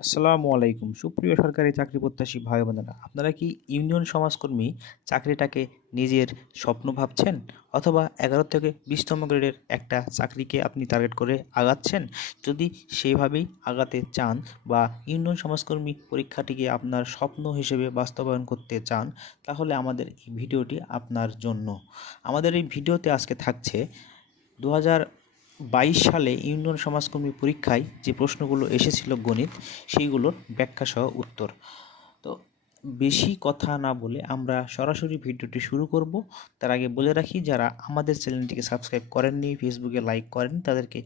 আসসালামু আলাইকুম সুপ্রিয় সরকারি চাকরি প্রত্যাশী ভাই বোনেরা, আপনারা কি ইউনিয়ন সমাজকর্মী চাকরিটাকে নিজের স্বপ্ন ভাবছেন, অথবা 11 থেকে 20তম গ্রেডের একটা চাকরিকে আপনি টার্গেট করে আগাচ্ছেন? যদি সেইভাবেই আগাতে চান বা ইউনিয়ন সমাজকর্মী পরীক্ষাটিকে আপনার স্বপ্ন হিসেবে বাস্তবায়ন করতে চান, তাহলে আমাদের এই ভিডিওটি আপনার জন্য। আমাদের এই ভিডিওতে আজকে থাকছে 2022 সালে ইউনিয়ন সমাজকর্মী পরীক্ষায় যে প্রশ্নগুলো এসেছিল গণিত, সেইগুলোর ব্যাখ্যাসহ উত্তর। তো বেশি কথা না বলে আমরা সরাসরি ভিডিওটি শুরু করব। তার আগে বলে রাখি, যারা আমাদের চ্যানেলটিকে সাবস্ক্রাইব করেননি, ফেসবুকে লাইক করেন, তাদেরকে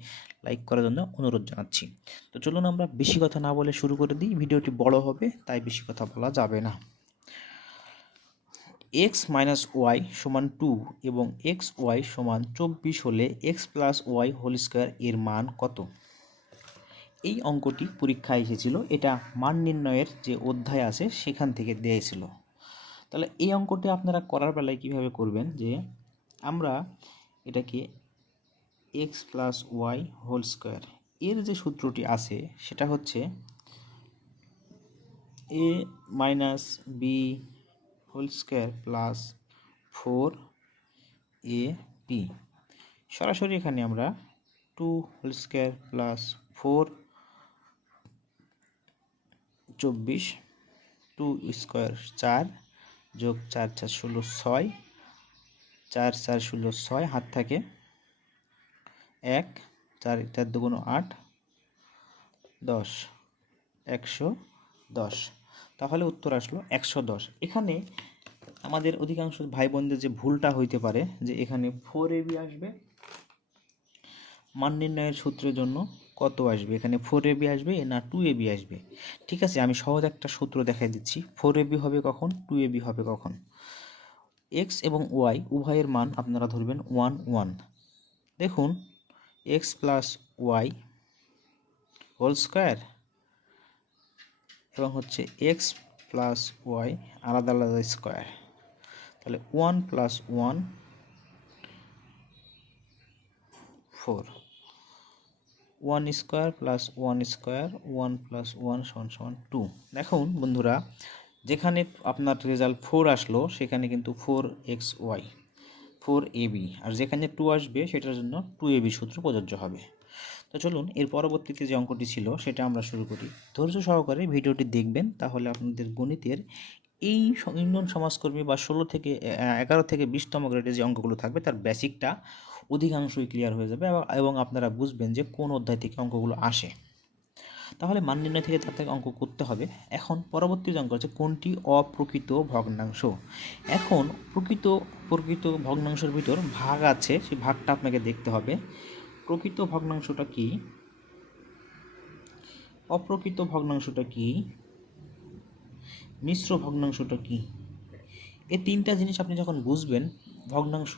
লাইক করার জন্য অনুরোধ জানাচ্ছি। তো চলুন আমরা বেশি কথা না বলে শুরু করে দিই। ভিডিওটি বড় হবে, তাই বেশি কথা বলা যাবে না। x মাইনাস ওয়াই সমান 2 এবং এক্স ওয়াই সমান 24 হলে X plus Y whole square এর মান কত? এই অঙ্কটি পরীক্ষায় এসেছিল। এটা মান নির্ণয়ের যে অধ্যায় আছে সেখান থেকে দিয়েছিল। তাহলে এই অঙ্কটি আপনারা করার বেলায় কীভাবে করবেন, যে আমরা এটাকে X plus Y whole square এর যে সূত্রটি আছে সেটা হচ্ছে A minus B whole square plus 4ab। সরাসরি এখানে আমরা 2 হোল স্কোয়ার প্লাস 4 24, 2 স্কোয়ার 4 যোগ 4 4 16 6, 4 4 16 6, হাত থাকে 1, 4 4 2 8, 10, 110। তাহলে উত্তর আসলো 110। এখানে আমাদের অধিকাংশ ভাই বোনদের যে ভুলটা হইতে পারে, যে এখানে 4ab আসবে, মান নির্ণয়ের সূত্রের জন্য কত আসবে, এখানে 4ab আসবে না 2ab আসবে। ঠিক আছে, আমি সহজ একটা সূত্র দেখাই দিচ্ছি। 4ab হবে কখন, 2ab হবে কখন। এক্স এবং ওয়াই উভয়ের মান আপনারা ধরবেন 1 1। দেখুন, X plus Y whole square এবং হচ্ছে এক্স প্লাস ওয়াই আলাদা আলাদা স্কোয়ার, তাহলে 1 plus 1 4, 1 square plus 1 square, 1 plus 1 সমান সমান 2। দেখুন বন্ধুরা, যেখানে আপনার রেজাল্ট 4 আসলো সেখানে কিন্তু 4xy 4ab, আর যেখানে 2 আসবে সেটার জন্য 2ab সূত্র প্রযোজ্য হবে। তো চলুন এর পরবর্তীতে যে অঙ্কটি ছিল সেটা আমরা শুরু করি। ধৈর্য সহকারে ভিডিওটি দেখবেন, তাহলে আপনাদের গণিতের এই ইউনিয়ন সমাজকর্মী বা 11 থেকে 20তম গ্রেডে যে অঙ্কগুলো থাকবে তার বেসিকটা অধিকাংশই ক্লিয়ার হয়ে যাবে, এবং আপনারা বুঝবেন যে কোন অধ্যায় থেকে অঙ্কগুলো আসে। তাহলে মান নির্ণয় থেকে তার থেকে অঙ্ক করতে হবে। এখন পরবর্তী অঙ্ক হচ্ছে কোনটি অপ্রকৃত ভগ্নাংশ। এখন প্রকৃত ভগ্নাংশের ভিতর ভাগ আছে, সেই ভাগটা আপনাকে দেখতে হবে। প্রকৃত ভগ্নাংশটা কি, অপ্রকৃত ভগ্নাংশটা কি, মিশ্র ভগ্নাংশটা কি, এই তিনটা জিনিস আপনি যখন বুঝবেন ভগ্নাংশ,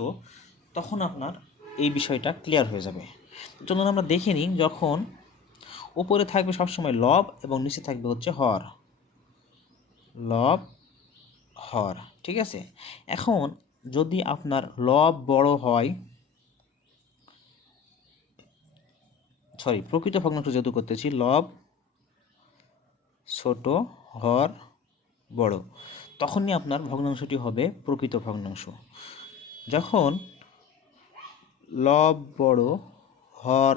তখন আপনার এই বিষয়টা ক্লিয়ার হয়ে যাবে। চলুন আমরা দেখে নিই। যখন উপরে থাকবে সবসময় লব এবং নিচে থাকবে হচ্ছে হর, লব হর, ঠিক আছে। এখন যদি আপনার লব বড় হয়, প্রকৃত ভগ্নাংশ যেহেতু করতেছি, লব ছোট হর বড়, তখনই আপনার ভগ্নাংশটি হবে প্রকৃত ভগ্নাংশ। যখন লব বড় হর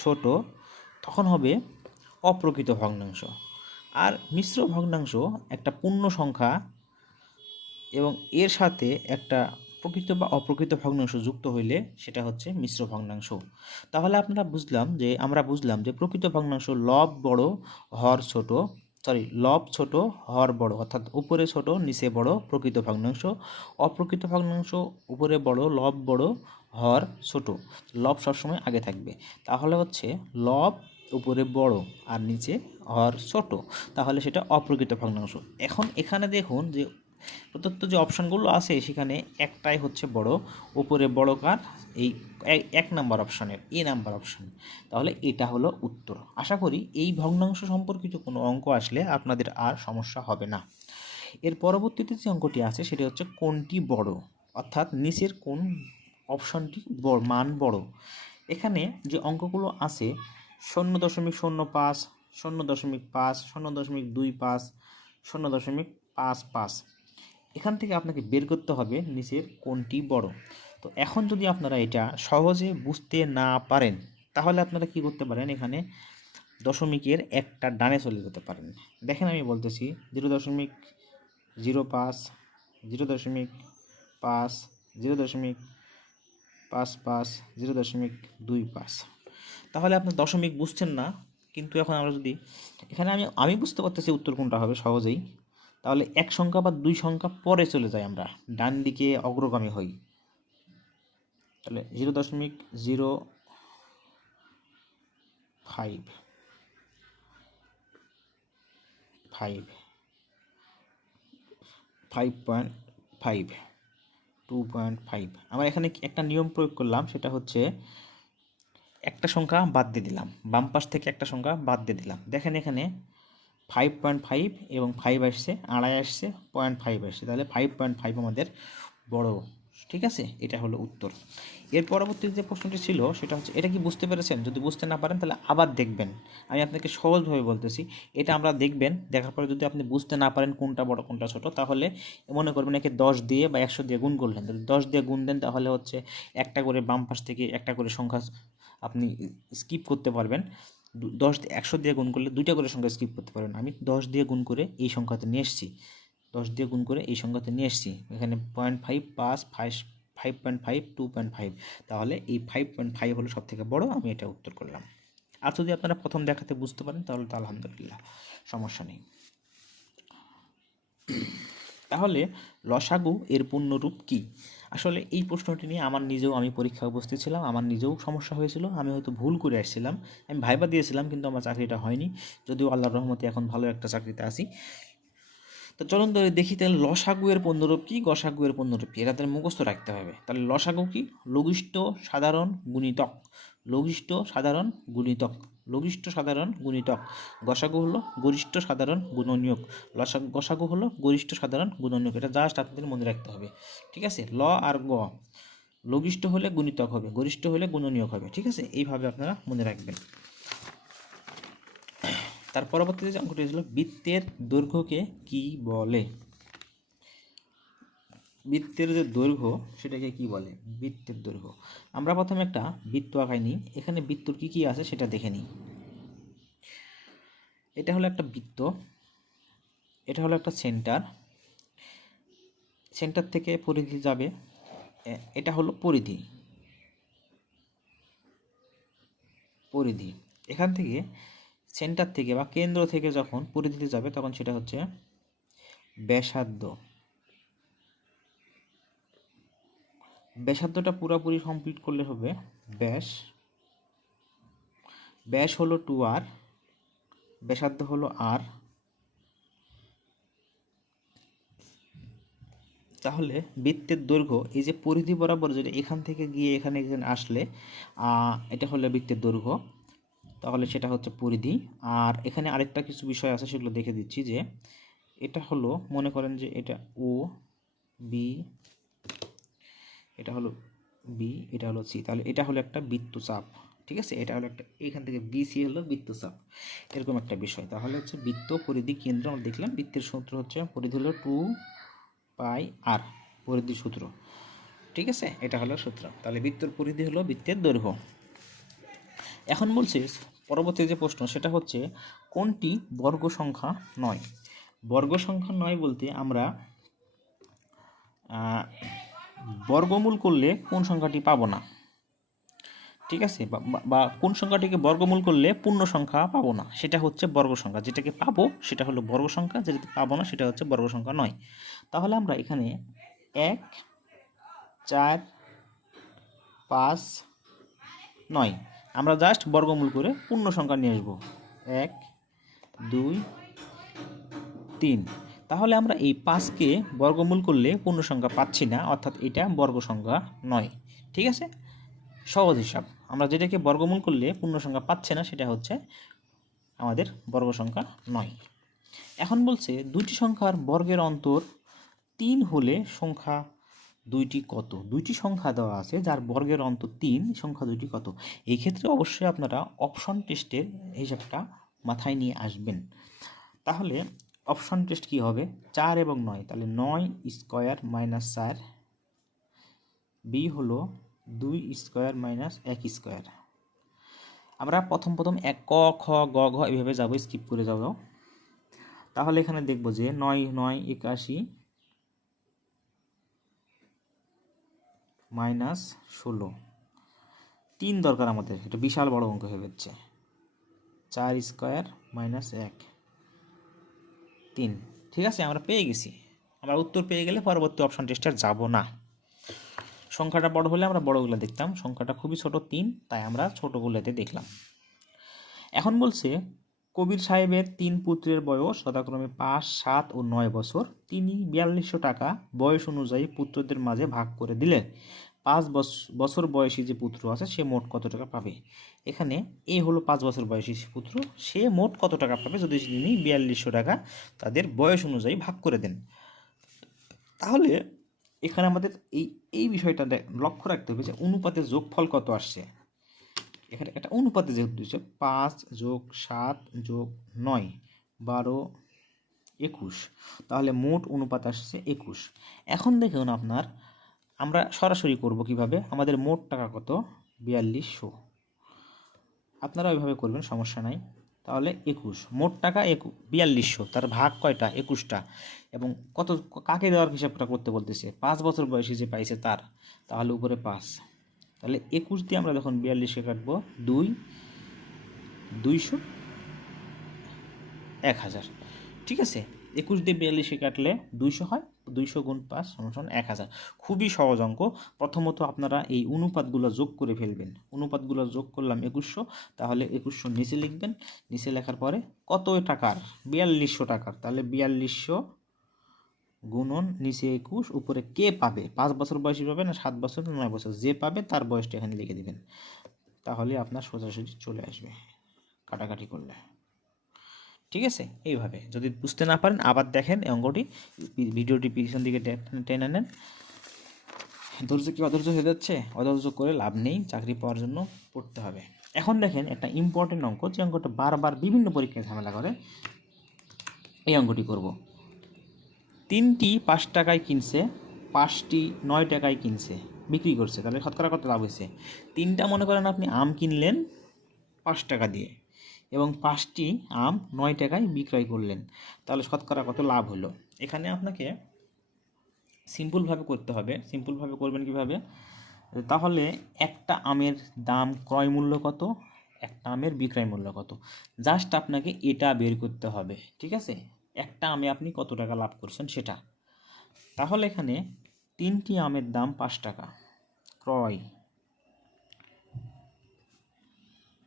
ছোট, তখন হবে অপ্রকৃত ভগ্নাংশ। আর মিশ্র ভগ্নাংশ একটা পূর্ণ সংখ্যা এবং এর সাথে একটা প্রকৃত বা অপ্রকৃত ভগ্নাংশ যুক্ত হইলে সেটা হচ্ছে মিশ্র ভগ্নাংশ। তাহলে আমরা বুঝলাম যে প্রকৃত ভগ্নাংশ লব বড় হর ছোট, লব ছোট হর বড়, অর্থাৎ উপরে ছোট নিচে বড় প্রকৃত ভগ্নাংশ। অপ্রকৃত ভগ্নাংশ উপরে বড় লব বড় হর ছোট, লব সবসময় আগে থাকবে। তাহলে হচ্ছে লব উপরে বড় আর নিচে হর ছোট, তাহলে সেটা অপ্রকৃত ভগ্নাংশ। এখন এখানে দেখুন যে প্রদত্ত যে অপশানগুলো আছে সেখানে একটাই হচ্ছে বড়, উপরে বড় কার, এই 1 নাম্বার অপশানের এ নাম্বার অপশান। তাহলে এটা হলো উত্তর। আশা করি এই ভগ্নাংশ সম্পর্কিত কোনো অঙ্ক আসলে আপনাদের আর সমস্যা হবে না। এর পরবর্তীতে যে অঙ্কটি আছে সেটি হচ্ছে কোনটি বড়, অর্থাৎ নিচের কোন অপশানটি মান বড়। এখানে যে অঙ্কগুলো আছে 0.05, 0.5, 0.25, 0.55। এখান থেকে আপনাকে বের করতে হবে নিচের কোনটি বড়। তো এখন যদি আপনারা এটা সহজে বুঝতে না পারেন তাহলে আপনারা কি করতে পারেন, এখানে দশমিকের একটা ডানে চলে যেতে পারেন। দেখেন আমি বলতেছি 0.05, 0.5, 0.55, 0.25। তাহলে আপনি দশমিক বুঝছেন না, কিন্তু এখন আমরা যদি এখানে আমি বুঝতে পারতেছি উত্তর কোনটা হবে সহজেই। তাহলে এক সংখ্যা বা দুই সংখ্যা পরে চলে যাই, আমরা ডান দিকে অগ্রগামী হই। তাহলে 0.05, 5.5, 2.5। আমরা এখানে একটা নিয়ম প্রয়োগ করলাম, সেটা হচ্ছে একটা সংখ্যা বাদ দিয়ে দিলাম, বাম পাশ থেকে একটা সংখ্যা বাদ দিয়ে দিলাম। দেখেন এখানে 5.5 এবং 5 আসছে, আড়াই আসছে, 0.5 আসছে, তাহলে 5.5 আমাদের বড়। ঠিক আছে, এটা হলো উত্তর। এর পরবর্তী যে প্রশ্নটি ছিল সেটা হচ্ছে, এটা কি বুঝতে পেরেছেন? যদি বুঝতে না পারেন তাহলে আবার দেখবেন, আমি আপনাকে সহজভাবে বলতেছি। এটা আমরা দেখবেন, দেখার পরে যদি আপনি বুঝতে না পারেন কোনটা বড় কোনটা ছোট, তাহলে মনে করবেন একে 10 দিয়ে বা 100 দিয়ে গুণ করলেন। যদি 10 দিয়ে গুণ দেন তাহলে হচ্ছে একটা করে বাম পাশ থেকে একটা করে সংখ্যা আপনি স্কিপ করতে পারবেন। 100 দিয়ে গুণ করলে দুইটা করে সংখ্যা স্কিপ করতে পারবেন। আমি 10 দিয়ে গুণ করে এই সংখ্যাতে নিয়ে এসেছি, 10 দিয়ে গুণ করে এই সংখ্যাতে নিয়ে এসেছি। এখানে 0.5, 5.5, 2.5, তাহলে এই 5.5 হলো সব থেকে বড়, আমি এটা উত্তর করলাম। আর যদি আপনারা প্রথম দেখাতে বুঝতে পারেন তাহলে তো আলহামদুলিল্লাহ, সমস্যা নেই। তাহলে লসাগু এর পূর্ণরূপ কি? আসলে এই প্রশ্নটি নিয়ে আমি পরীক্ষায় উপস্থিত ছিলাম, আমার নিজেও সমস্যা হয়েছিল। আমি হয়তো ভুল করে আসছিলাম, আমি ভাইবা দিয়েছিলাম কিন্তু আমার চাকরিটা হয়নি, যদিও আল্লাহর রহমতে এখন ভালো একটা চাকরিতে আছি। তো চলুন তো দেখি তাহলে লসাগু এর পূর্ণরূপ কি, গসাগু এর পূর্ণরূপ কি, এটা তাহলে মুখস্থ রাখতে হবে। তাহলে লসাগু কি? লঘিষ্ঠ সাধারণ গুণিতক, লঘিষ্ঠ সাধারণ গুণিতক, লঘিষ্ঠ সাধারণ গুণিতক। গসাগু হলো গরিষ্ঠ সাধারণ গুণনীয়ক, গসাগু হলো গরিষ্ঠ সাধারণ গুণনীয়ক। এটা জাস্ট আপনাদের মনে রাখতে হবে, ঠিক আছে? ল আর গ, লঘিষ্ঠ হলে গুণিতক হবে, গরিষ্ঠ হলে গুণনীয়ক হবে, ঠিক আছে? এইভাবে আপনারা মনে রাখবেন। তার পরবর্তীতে যে অঙ্কটি ছিল, বৃত্তের দৈর্ঘ্যকে কি বলে? বৃত্তের যে দৈর্ঘ্য সেটাকে কি বলে? বৃত্তের দৈর্ঘ্য। আমরা প্রথমে একটা বৃত্ত আঁকাই নিই, এখানে বৃত্তর কি কি আছে সেটা দেখে নিই। এটা হলো একটা বৃত্ত, এটা হলো একটা সেন্টার, সেন্টার থেকে পরিধি যাবে, এটা হলো পরিধি, পরিধি। এখান থেকে সেন্টার থেকে বা কেন্দ্র থেকে যখন পরিধিতে যাবে তখন সেটা হচ্ছে ব্যাসার্ধ। ব্যাসার্ধটা পুরোপুরি কমপ্লিট করলে হবে ব্যাস, ব্যাস হলো 2r, ব্যাসার্ধ হলো r। তাহলে বৃত্তের দৈর্ঘ্য, এই যে পরিধি বরাবর যেটা এখান থেকে গিয়ে এখানে আসলে এটা হলো বৃত্তের দৈর্ঘ্য, তাহলে সেটা হচ্ছে পরিধি। আর এখানে আরেকটা কিছু বিষয় আছে সেগুলো দেখে দিচ্ছি, যে এটা হলো, মনে করেন যে এটা ও বি, এটা হলো বি, এটা হলো সি, তাহলে এটা হলো একটা বৃত্তচাপ, ঠিক আছে? এটা হলো একটা, এখান থেকে বিসি হলো বৃত্তচাপ, এরকম একটা বিষয়। তাহলে হচ্ছে বৃত্ত, পরিধি, কেন্দ্র আমরা দেখলাম। বৃত্তের সূত্র হচ্ছে, পরিধি হলো 2πr, পরিধির সূত্র, ঠিক আছে? এটা হলো সূত্র। তাহলে বৃত্তের পরিধি হলো বৃত্তের দৈর্ঘ্য। এখন বলছি পরবর্তী যে প্রশ্ন সেটা হচ্ছে, কোনটি বর্গ সংখ্যা নয়? বর্গ সংখ্যা নয় বলতে আমরা বর্গমূল করলে কোন সংখ্যাটি পাবো না, ঠিক আছে? বা কোন সংখ্যাটিকে বর্গমূল করলে পূর্ণ সংখ্যা পাবো না, সেটা হচ্ছে বর্গ সংখ্যা। যেটাকে পাবো সেটা হলো বর্গ সংখ্যা, যেটাকে পাবো না সেটা হচ্ছে বর্গ সংখ্যা নয়। তাহলে আমরা এখানে 1, 4, 5, 9 আমরা জাস্ট বর্গমূল করে পূর্ণ সংখ্যা নিয়ে আসবো, 1, 2, 3। তাহলে আমরা এই 5কে বর্গমূল করলে পূর্ণ সংখ্যা পাচ্ছি না, অর্থাৎ এটা বর্গ সংখ্যা নয়, ঠিক আছে? সহজ হিসাব, আমরা যেটাকে বর্গমূল করলে পূর্ণ সংখ্যা পাচ্ছে না সেটা হচ্ছে আমাদের বর্গ সংখ্যা নয়। এখন বলছে, দুইটি সংখ্যার বর্গের অন্তর 3 হলে সংখ্যা দুইটি কত, দুইটি সংখ্যা দেওয়া আছে যার বর্গের অন্তর 3, সংখ্যা দুইটি কত। এই ক্ষেত্রে অবশ্যই আপনারা অপশন টেস্টের হিসাবটা মাথায় নিয়ে আসবেন। তাহলে অপশন টেস্ট কি হবে, 4 এবং 9, তাহলে 9 স্কোয়ার মাইনাস 4, বি হলো 2 স্কোয়ার মাইনাস 1 স্কোয়ার। আমরা প্রথম এক ক খ গ ঘ এভাবে যাবো, স্কিপ করে যাব। তাহলে এখানে দেখব যে 9 9 81 মাইনাস 16, 3 দরকার আমাদের, এটা বিশাল বড় অঙ্ক হয়ে যাচ্ছে। 4 স্কোয়ার মাইনাস 1 3, ঠিক আছে, আমরা পেয়ে গেছি। আমরা উত্তর পেয়ে গেলে পরবর্তী অপশন টেস্টে আর যাব না। সংখ্যাটা বড় হলে আমরা বড়গুলো দেখতাম, সংখ্যাটা খুবই ছোট 3, তাই আমরা ছোটগুলোতে দেখলাম। এখন বলছে কবির সাহেবের 3 পুত্রের বয়স যথাক্রমে 5, 7 ও 9 বছর। তিনি 4200 টাকা বয়স অনুযায়ী পুত্রদের মাঝে ভাগ করে দিলে 5 বছর বয়সী যে পুত্র আছে সে মোট কত টাকা পাবে। এখানে এ হলো 5 বছর বয়সী পুত্র, সে মোট কত টাকা পাবে যদি তিনি 4200 টাকা তাদের বয়স অনুযায়ী ভাগ করে দেন। তাহলে এখানে আমাদের এই বিষয়টা লক্ষ্য রাখতে হবে যে অনুপাতের যোগফল কত আসছে। এখানে একটা অনুপাতে যেহেতু দিচ্ছে 5 যোগ 7 যোগ 9 12 21, তাহলে মোট অনুপাত আসছে 21। এখন দেখুন আমরা সরাসরি করব কিভাবে, আমাদের মোট টাকা কত 4200, আপনারা ওইভাবে করবেন, সমস্যা নাই। তাহলে 21, মোট টাকা 4200, তার ভাগ কয়টা 21টা, এবং কত কাকে দেওয়ার হিসাবটা করতে বলতেছে 5 বছর বয়সী যে পাইছে তার, তাহলে উপরে 5, তাহলে 21 দিয়ে আমরা যখন 42কে কাটবো 2 200 1000, ঠিক আছে। 21 দিয়ে 42কে কাটলে 200 হয়, 200 গুণ 5 সমান 1000। খুবই সহজ অঙ্ক। প্রথমত আপনারা এই অনুপাতগুলো যোগ করে ফেলবেন, অনুপাতগুলো যোগ করলাম 2100, তাহলে 2100 নিচে লিখবেন, নিচে লেখার পরে কত টাকার 4200 টাকার, তাহলে 4200 গুণন নিচে 21, উপরে কে পাবে, 5 বছর বয়সী পাবে না 7 বছর না 9 বছর, যে পাবে তার বয়সটা এখানে লিখে দিবেন, তাহলে আপনার সোজাসুজি চলে আসবে কাটাকাটি করলে, ঠিক আছে। এইভাবে যদি বুঝতে না পারেন আবার দেখেন এই অঙ্কটি, ভিডিওটি পিছন দিকে টেনে নেন। ধৈর্য কি অধৈর্য হয়ে যাচ্ছে, অধৈর্য করে লাভ নেই, চাকরি পাওয়ার জন্য পড়তে হবে। এখন দেখেন একটা ইম্পর্টেন্ট অঙ্ক, যে অঙ্কটা বারবার বিভিন্ন পরীক্ষায় ঝামেলা করে, এই অঙ্কটি করব। 3টি 5 টাকায় কিনছে, 5টি 9 টাকায় কিনছে, বিক্রি করছে, তাহলে শতকরা কত লাভ হয়েছে। 3টা মনে করেন আপনি আম কিনলেন 5 টাকা দিয়ে এবং 5টি আম 9 টাকায় বিক্রয় করলেন, তাহলে শতকরা কত লাভ হলো। এখানে আপনাকে সিম্পলভাবে করতে হবে। সিম্পলভাবে করবেন কিভাবে, তাহলে একটা আমের দাম ক্রয় মূল্য কত, একটা আমের বিক্রয় মূল্য কত, জাস্ট আপনাকে এটা বের করতে হবে, ঠিক আছে। একটা আমে আপনি কত টাকা লাভ করছেন সেটা। তাহলে এখানে 3টি আমের দাম 5 টাকা, ক্রয়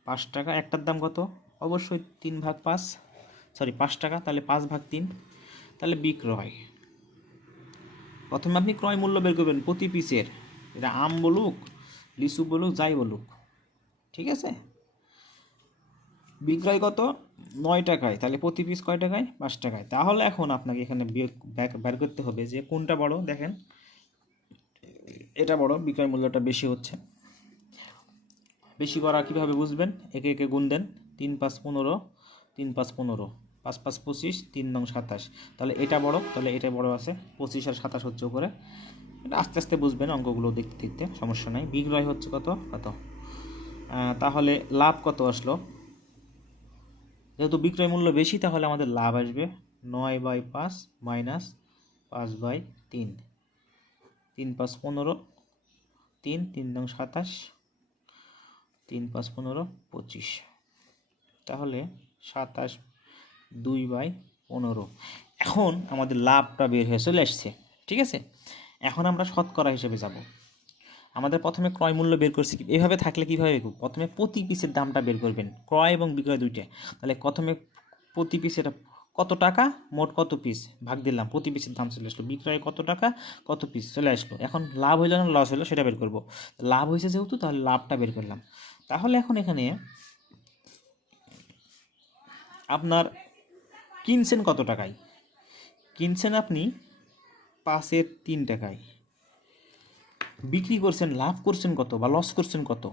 5 টাকা, একটার দাম কত, অবশ্যই 3/5, 5 টাকা, তাহলে 5/3, তাহলে বিক্রয়। প্রথমে আপনি ক্রয় মূল্য বের করবেন প্রতি পিসের, এটা আম বলুক লিচু বলুক যাই বলুক, ঠিক আছে। বিক্রয় কত 9 টাকায়, তাহলে প্রতি পিস কয় টাকায় 5 টাকায়। তাহলে এখন আপনাকে এখানে বের করতে হবে যে কোনটা বড়, দেখেন এটা বড়, বিক্রয় মূল্যটা বেশি হচ্ছে। বেশি করা কীভাবে বুঝবেন, একে একে গুণ দেন, 3 5 15, 3 5 15, 5 5 25, 3 9 27, তাহলে এটা বড়, তাহলে এটা বড় আছে, 25 আর 27 হচ্ছে উপরে। এটা আস্তে আস্তে বুঝবেন অঙ্কগুলো দেখতে দেখতে, সমস্যা নাই। বিক্রয় হচ্ছে কত, তাহলে লাভ কত আসলো, যেহেতু বিক্রয় মূল্য বেশি তাহলে আমাদের লাভ আসবে 9/5 মাইনাস 5/3, 3 5 15, 3 3 9 27, 3 5 15 25, তাহলে 27 2/15। এখন আমাদের লাভটা বের হয়ে চলে আসছে, ঠিক আছে। এখন আমরা শতকরা হিসেবে যাব। আমাদের প্রথমে ক্রয় মূল্য বের করছি, এভাবে থাকলে কীভাবে বের করব, প্রথমে প্রতি পিসের দামটা বের করবেন, ক্রয় এবং বিক্রয় দুইটা। তাহলে প্রথমে প্রতি পিসের কত টাকা মোট কত পিস ভাগ দিলাম, প্রতি পিসের দাম চলে আসলো, বিক্রয় কত টাকা কত পিস চলে আসলো। এখন লাভ হইলো না লস হলো সেটা বের করব, লাভ হয়েছে যেহেতু তাহলে লাভটা বের করলাম। তাহলে এখন এখানে আপনার কিনছেন কত টাকায়, কিনছেন আপনি 5-3 টাকায়, বিক্রি করছেন, লাভ করছেন কত বা লস করছেন কত,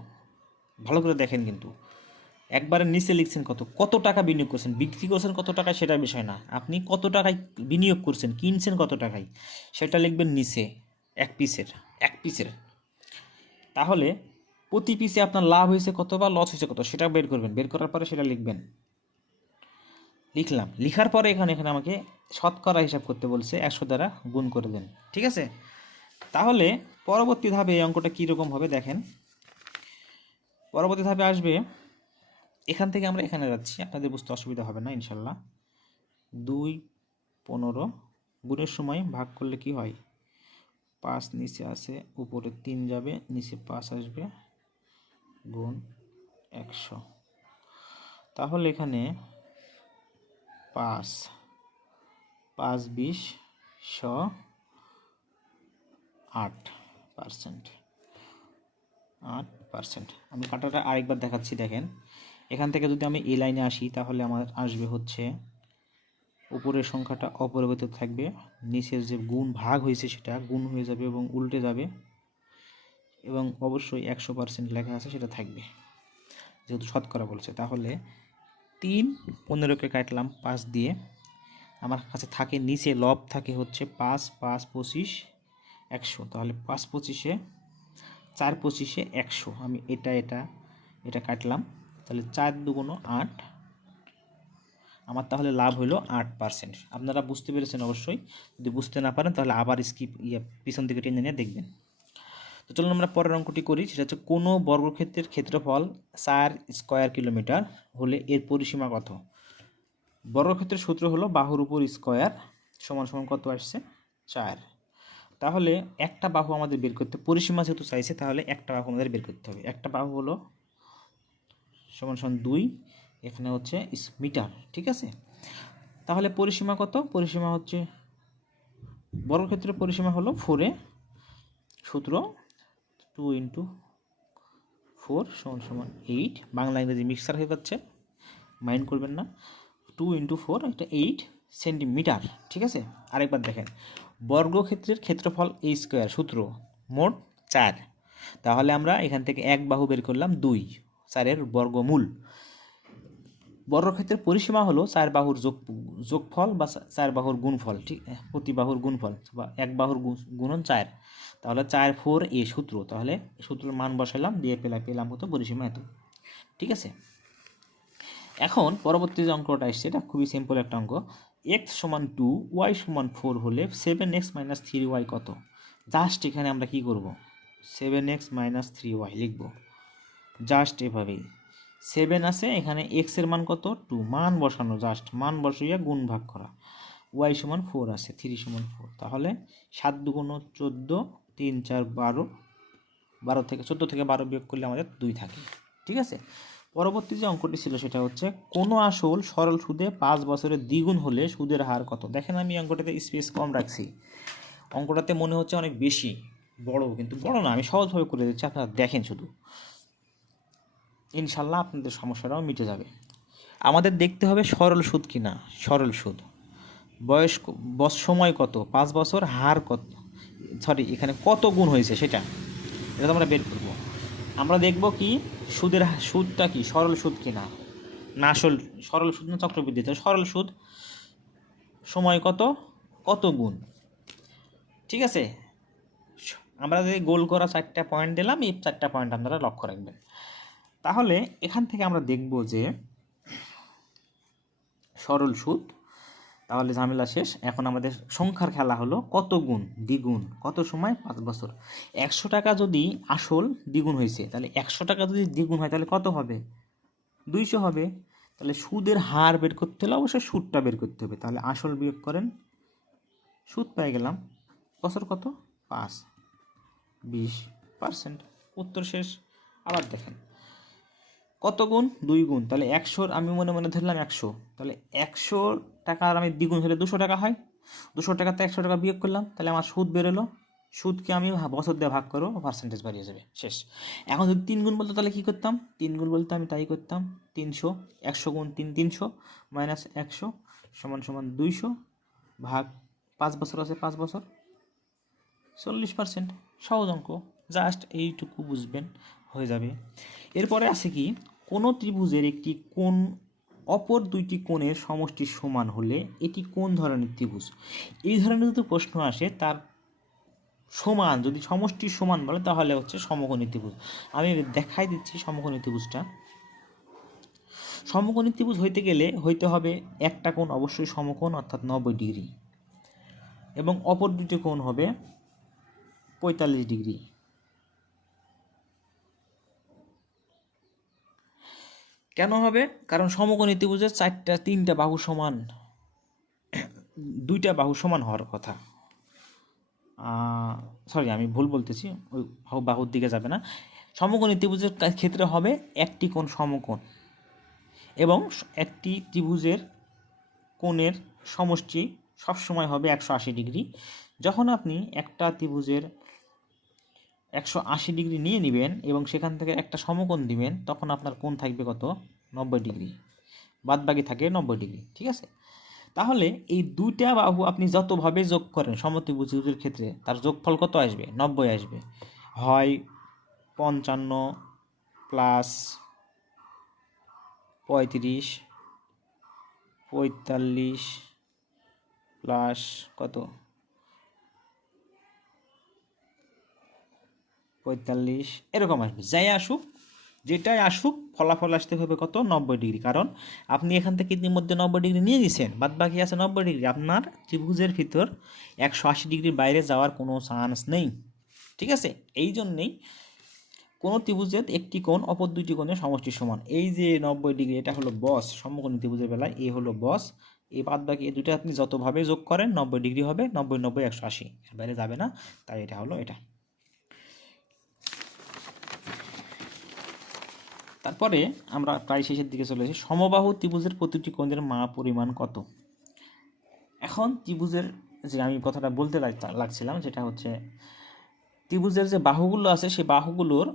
ভালো করে দেখেন। কিন্তু একবারে নিচে লিখছেন কত, কত টাকা বিনিয়োগ করছেন, বিক্রি করছেন কত টাকা সেটা বিষয় না, আপনি কত টাকায় বিনিয়োগ করছেন, কিনছেন কত টাকায়, সেটা লিখবেন নিচে এক পিসের। তাহলে প্রতি পিসে আপনার লাভ হয়েছে কত বা লস হয়েছে কত সেটা বের করবেন, বের করার পরে সেটা লিখবেন। লিখলাম, লিখার পরে এখানে আমাকে শতকরা হিসাব করতে বলছে, 100 দ্বারা গুণ করে দেন। ঠিক আছে, তাহলে পরবর্তী ধাপে এই অঙ্কটা কীরকম হবে দেখেন। পরবর্তী ধাপে আসবে, এখান থেকে আমরা এখানে যাচ্ছি, আপনাদের বুঝতে অসুবিধা হবে না ইনশাল্লাহ। 2 15 গুণের সময় ভাগ করলে কি হয়, 5 নিচে আসে, উপরে 3 যাবে, নিচে 5 আসবে, গুণ 100। তাহলে এখানে 5 5 20 8%। আমি কাটাটা আরেকবার দেখাচ্ছি দেখেন। এখান থেকে যদি আমি এই লাইনে আসি তাহলে আমার আসবে হচ্ছে, উপরের সংখ্যাটা অপরিবর্তিত থাকবে, নিচের যে গুণ ভাগ হয়েছে সেটা গুণ হয়ে যাবে এবং উল্টে যাবে, এবং অবশ্যই 100% লেখা আছে সেটা থাকবে যেহেতু শতকরা বলছে। তাহলে 3 15কে কাটলাম 5 দিয়ে, আমার কাছে থাকে নিচে লব থাকে হচ্ছে 5 5 25 100। তাহলে 5 25-এ 4 25-এ 100, আমি এটা কাটলাম, তাহলে 4 2 8, আমার তাহলে লাভ হলো 8%। আপনারা বুঝতে পেরেছেন অবশ্যই, যদি বুঝতে না পারেন তাহলে আবার পিছন দিকে টেনে নিয়ে দেখবেন। তো চলুন আমরা পরের অঙ্কটি করি, সেটা হচ্ছে কোনো বর্গক্ষেত্রের ক্ষেত্রফল 4 স্কয়ার কিলোমিটার হলে এর পরিসীমা কত। বর্গক্ষেত্রের সূত্র হলো বাহুর উপর স্কয়ার সমান সমান কত আসছে, 4। তাহলে একটা বাহু আমাদের বের করতে, পরিসীমা যেহেতু চাইছে তাহলে একটা বাহু আমাদের বের করতে হবে। একটা বাহু হলো সমান সমান 2, এখানে হচ্ছে মিটার। ঠিক আছে, তাহলে পরিসীমা কত, পরিসীমা হচ্ছে বর্গক্ষেত্রের পরিসীমা হলো 4-এ, সূত্র 2 × 4 = 8। বাংলা ইংরেজি মিক্সার হয়ে যাচ্ছে, মাইন্ড করবেন না। 2 × 4 একটা 8 সেন্টিমিটার। ঠিক আছে, আরেকবার দেখেন, বর্গক্ষেত্রের ক্ষেত্রফল a স্কয়ার, সূত্র মোট 4। তাহলে আমরা এখান থেকে এক বাহু বের করলাম 2, 4-এর বর্গমূল। বর্গক্ষেত্রের পরিসীমা হলো 4 বাহুর যোগফল বা 4 বাহুর গুণফল, ঠিক, প্রতি বাহুর গুণফল বা এক বাহুর গুণন 4। তাহলে 4 4 এ সূত্র, তাহলে সূত্রের মান বসালাম, দিয়ে পেলাম হতো পরিসীমা এত। ঠিক আছে, এখন পরবর্তী যে অঙ্কটা আসছে এটা খুবই সিম্পল একটা অঙ্ক। x = 2 y = 4 হলে 7x - 3y কত। জাস্ট এখানে আমরা কি করব, 7x - 3y লিখব, জাস্ট এভাবেই। 7 আছে, এখানে x এর মান কত, 2, মান বসানো, জাস্ট মান বসাইয়া গুণ ভাগ করা। y = 4 আছে, 3 = 4, তাহলে 7 2 14, 3 4 12, 12 থেকে 14 থেকে 12 বিয়োগ করলে আমাদের 2 থাকে। ঠিক আছে, পরবর্তী যে অঙ্কটি ছিল সেটা হচ্ছে কোনো আসল সরল সুদে 5 বছরের দ্বিগুণ হলে সুদের হার কত। দেখেন আমি অঙ্কটাতে স্পেস কম রাখছি, অঙ্কটাতে মনে হচ্ছে অনেক বেশি বড়, কিন্তু বড় না, আমি সহজভাবে করে দিচ্ছি, আপনারা দেখেন শুধু, ইনশাল্লাহ আপনাদের সমস্যাটাও মিটে যাবে। আমাদের দেখতে হবে সরল সুদ কিনা, সরল সুদ, সময় কত, 5 বছর, হার কত, এখানে কত গুণ হয়েছে এটা তো আমরা বের করব। আমরা দেখব কি সুদটা কি সরল সুদ কিনা, না সরল সুদ না চক্রবৃদ্ধি। সরল সুদ, সময় কত, কত গুণ। ঠিক আছে, আমরা যদি গোল করা 4টা পয়েন্ট দিলাম, এই 4টা পয়েন্ট আপনারা লক্ষ্য রাখবেন। তাহলে এখান থেকে আমরা দেখব যে সরল সুদ, তাহলে ঝামেলা শেষ। এখন আমাদের সংখ্যার খেলা হলো কত গুণ, দ্বিগুণ, কত সময়, 5 বছর। 100 টাকা যদি আসল দ্বিগুণ হয়েছে, তাহলে 100 টাকা যদি দ্বিগুণ হয় তাহলে কত হবে, 200 হবে। তাহলে সুদের হার বের করতে হলে অবশ্যই সুদটা বের করতে হবে। তাহলে আসল বিয়োগ করেন, সুদ পেয়ে গেলাম, বছর কত, 5, 20%। উত্তর শেষ। আবার দেখেন কত গুণ, 2 গুণ, তাহলে 100 আমি মনে মনে ধরলাম 100, তাহলে 100 টাকার আমি দ্বিগুণ হলে 200 টাকা হয়, 200 টাকাতে 100 টাকা বিয়োগ করলাম, তাহলে আমার সুদ বেরোলো। সুদকে আমি বছর দিয়ে ভাগ করবো, পার্সেন্টেজ বাড়িয়ে যাবে, শেষ। এখন যদি 3 গুণ বলতো তাহলে কী করতাম, 3 গুণ বলতে আমি তাই করতাম, 300, 100 গুণ 3 300, মাইনাস 100 = 200, ভাগ 5 বছর আছে, 5 বছর, 40%। সহজ অঙ্ক। জাস্ট এইটুকু বুঝবেন, হয়ে যাবে। এরপরে আছে কি, কোনো ত্রিভুজের একটি কোণ অপর দুইটি কোণের সমষ্টি সমান হলে এটি কোন ধরনের ত্রিভুজ। এই ধরনের যদি প্রশ্ন আসে, তার সমান যদি সমষ্টির সমান বলে তাহলে হচ্ছে সমকোণী ত্রিভুজ। আমি দেখাই দিচ্ছি সমকোণী ত্রিভুজটা। সমকোণী ত্রিভুজ হইতে গেলে হইতে হবে একটা কোণ অবশ্যই সমকোণ অর্থাৎ 90 ডিগ্রি, এবং অপর দুটি কোণ হবে 45 ডিগ্রি। কেন হবে? কারণ সমকোণী ত্রিভুজের তিনটা বাহু সমান, দুইটা বাহু সমান হওয়ার কথা। সরি, আমি ভুল বলতেছি, ওই বাহুর দিকে যাবে না। সমকোণী ত্রিভুজের ক্ষেত্রে হবে একটি কোণ সমকোণ, এবং একটি ত্রিভুজের কোণের সমষ্টি সবসময় হবে 180 ডিগ্রি। যখন আপনি একটা ত্রিভুজের 180 ডিগ্রি নিয়ে নেবেন এবং সেখান থেকে একটা সমকোণ দিবেন, তখন আপনার কোণ থাকবে কত? 90 ডিগ্রি, বাদবাকি থাকে 90 ডিগ্রি। ঠিক আছে? তাহলে এই দুইটা বাহু আপনি যতভাবে যোগ করেন সমত্রিভুজের ক্ষেত্রে, তার যোগফল কত আসবে? 90 আসবে। হয় 55 প্লাস 35, 45 প্লাস কত? 45, এরকম আসবে। যাই আসুক, যেটাই আসুক, ফলাফল আসতে হবে কত? 90 ডিগ্রি। কারণ আপনি এখান থেকে ইতিমধ্যে 90 ডিগ্রি নিয়ে নিয়েছেন, বাদ বাকি আছে 90 ডিগ্রি। আপনার ত্রিভুজের ভিতর 180 ডিগ্রির বাইরে যাওয়ার কোনো চান্স নেই। ঠিক আছে? এই জন্যেই কোনো ত্রিভুজের একটি কোণ অপর দুইটি কোণের সমষ্টির সমান। এই যে 90 ডিগ্রি, এটা হলো বস। সমকোণী ত্রিভুজের বেলায় এ হলো বস, এই বাদ বাকি এই দুটো আপনি যতভাবে যোগ করেন 90 ডিগ্রি হবে। 90 90 180, এর বাইরে যাবে না, তাই এটা হলো এটা। তারপরে আমরা প্রায় শেষের দিকে চলে এসেছি। সমবাহু ত্রিভুজের প্রতিটি কোণের পরিমাণ কত? এখন ত্রিভুজের যে আমি কথাটা বলতে লাগছিলাম, সেটা হচ্ছে ত্রিভুজের যে বাহুগুলো আছে, সেই বাহুগুলোর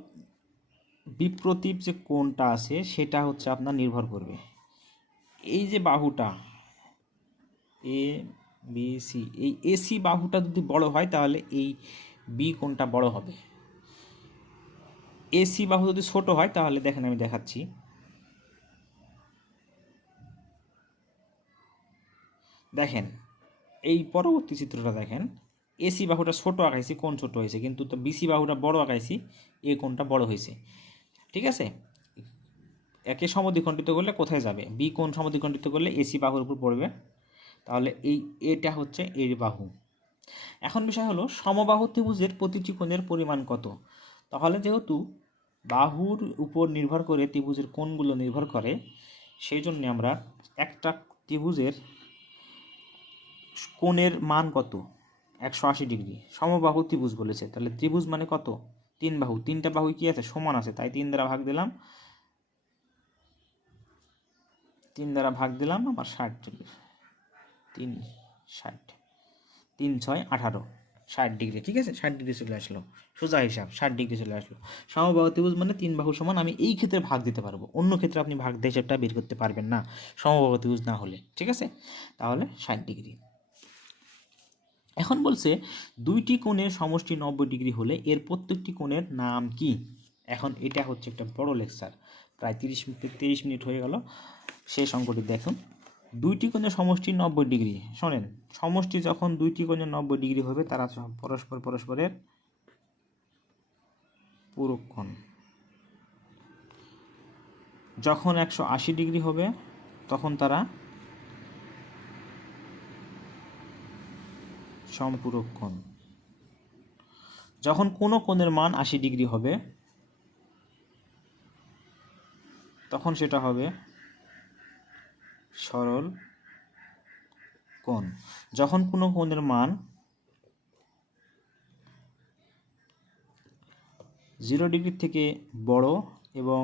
বিপ্রতীপ যে কোণটা আছে সেটা হচ্ছে আপনার নির্ভর করবে। এই যে বাহুটা এ বি সি, এই এসি বাহুটা যদি বড় হয় তাহলে এই বি কোণটা বড় হবে। এসি বাহু যদি ছোট হয় তাহলে দেখেন, আমি দেখাচ্ছি, দেখেন এই পরবর্তী চিত্রটা দেখেন, এসি বাহুটা ছোট আঁকাইছি, কোণ ছোট হয়েছে, কিন্তু তো বিসি বাহুটা বড় আঁকাইছি, এ কোণটা বড় হয়েছে। ঠিক আছে? একে সমদ্বিখণ্ডিত করলে কোথায় যাবে? বি কোণ সমদ্বিখণ্ডিত করলে এসি বাহুর উপর পড়বে, তাহলে এটা হচ্ছে এর বাহু। এখন বিষয় হলো সমবাহু ত্রিভুজের প্রতিটি কোণের পরিমাণ কত? তাহলে যেহেতু বাহুর উপর নির্ভর করে ত্রিভুজের কোণগুলো নির্ভর করে, সেই জন্য আমরা একটা ত্রিভুজের কোণের মান কত? 180 ডিগ্রি। সমবাহু ত্রিভুজ বলেছে, তাহলে ত্রিভুজ মানে কত? 3 বাহু। 3টা বাহু কি আছে? সমান আছে, তাই 3 দ্বারা ভাগ দিলাম। 3 দ্বারা ভাগ দিলাম, আমার 60 ডিগ্রি। 3 60, 3 6 18, 60 ডিগ্রি। ঠিক আছে? 60 ডিগ্রি চলে আসলো, সোজা হিসাব 60 ডিগ্রি চলে আসলো। সমবাহু ত্রিভুজ মানে 3 বাহু সমান। আমি এই ক্ষেত্রে ভাগ দিতে পারবো, অন্য ক্ষেত্রে আপনি ভাগ দিয়ে হিসাবটা বের করতে পারবেন না সমবাহু ত্রিভুজ না হলে। ঠিক আছে? তাহলে 60 ডিগ্রি। এখন বলছে দুইটি কোণের সমষ্টি 90 ডিগ্রি হলে এর প্রত্যেকটি কোণের নাম কি? এখন এটা হচ্ছে একটা বড় লেকচার, প্রায় 30 মিনিট হয়ে গেল। শেষ অঙ্কটি দেখুন। দুইটি কোণের সমষ্টি 90 ডিগ্রি। শোনেন, সমষ্টি যখন দুইটি কোণের 90 ডিগ্রি হবে, তারা পরস্পরের পূরক কোণ। যখন 180 ডিগ্রি হবে তখন তারা সম্পূরক কোণ। যখন কোনো কোণের মান 80 ডিগ্রি হবে তখন সেটা হবে সরল কোণ। যখন কোনো কোণের মান 0 ডিগ্রি থেকে বড় এবং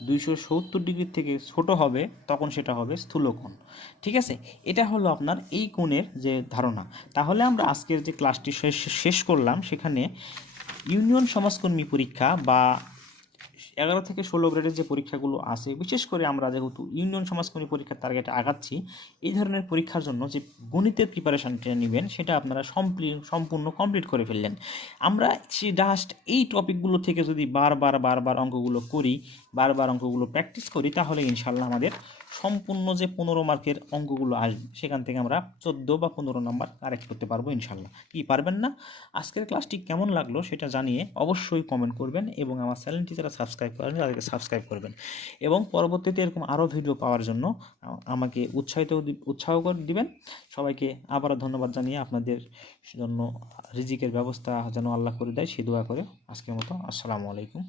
270 ডিগ্রি থেকে ছোট হবে তখন সেটা হবে স্থূলকোণ। ঠিক আছে? এটা হলো আপনার এই কোণের যে ধারণা। তাহলে আমরা আজকের যে ক্লাসটি শেষ করলাম, সেখানে ইউনিয়ন সমাজকর্মী পরীক্ষা বা 11 থেকে 16 গ্রেডের যে পরীক্ষাগুলো আছে, বিশেষ করে আমরা যেহেতু ইউনিয়ন সমাজকর্মী পরীক্ষার টার্গেটে আগাচ্ছি, এই ধরনের পরীক্ষার জন্য যে গণিতের প্রিপারেশানটা নেবেন সেটা আপনারা সম্পূর্ণ কমপ্লিট করে ফেললেন। আমরা জাস্ট এই টপিকগুলো থেকে যদি বারবার অঙ্কগুলো করি, বারবার অঙ্কগুলো প্র্যাকটিস করি, তাহলে ইনশাল্লাহ আমাদের সম্পূর্ণ যে 15 মার্কের অঙ্কগুলো আসবে সেখান থেকে আমরা 14 বা 15 নাম্বার কারেক্ট করতে পারবো ইনশাল্লাহ। কি পারবেন না? আজকের ক্লাসটি কেমন লাগলো সেটা জানিয়ে অবশ্যই কমেন্ট করবেন, এবং আমার চ্যানেলটি যারা সাবস্ক্রাইব করেন তাদেরকে সাবস্ক্রাইব করবেন, এবং পরবর্তীতে এরকম আরও ভিডিও পাওয়ার জন্য আমাকে উৎসাহ করে দিবেন। সবাইকে আবারও ধন্যবাদ জানিয়ে আপনাদের জন্য রিজিকের ব্যবস্থা যেন আল্লাহ করে দেয় সেই দোয়া করে আজকের মতো আসসালামু আলাইকুম।